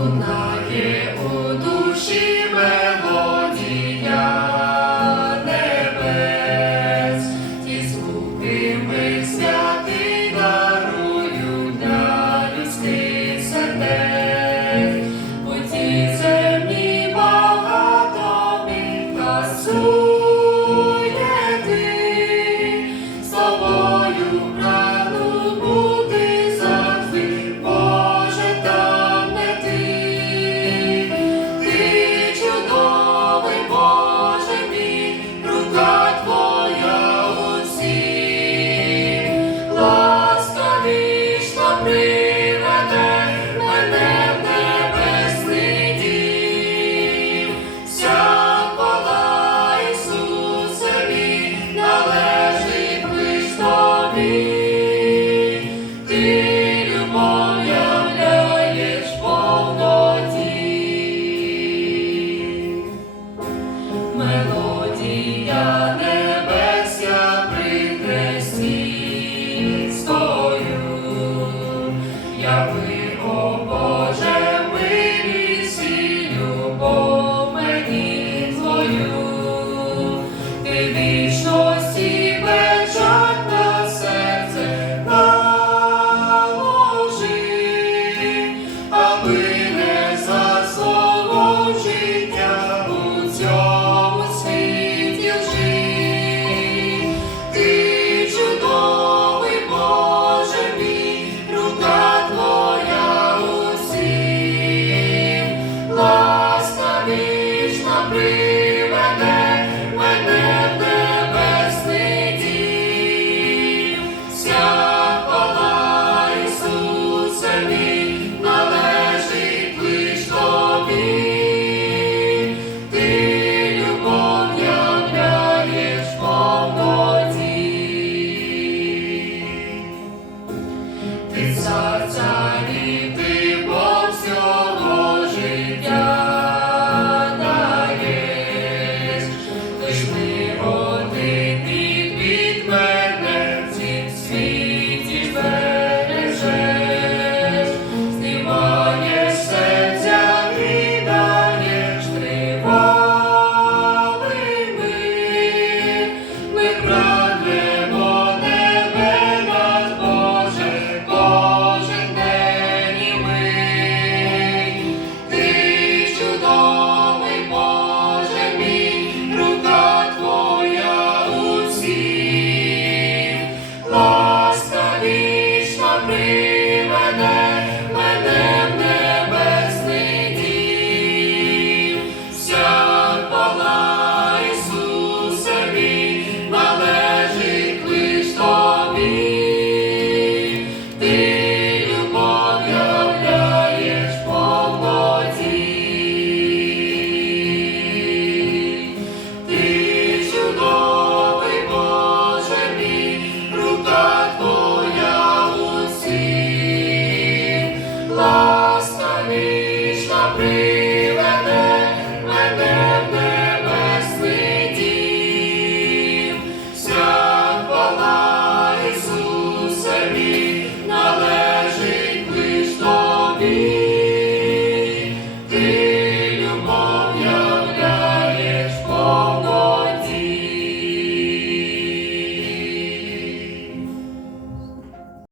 そん。hungry.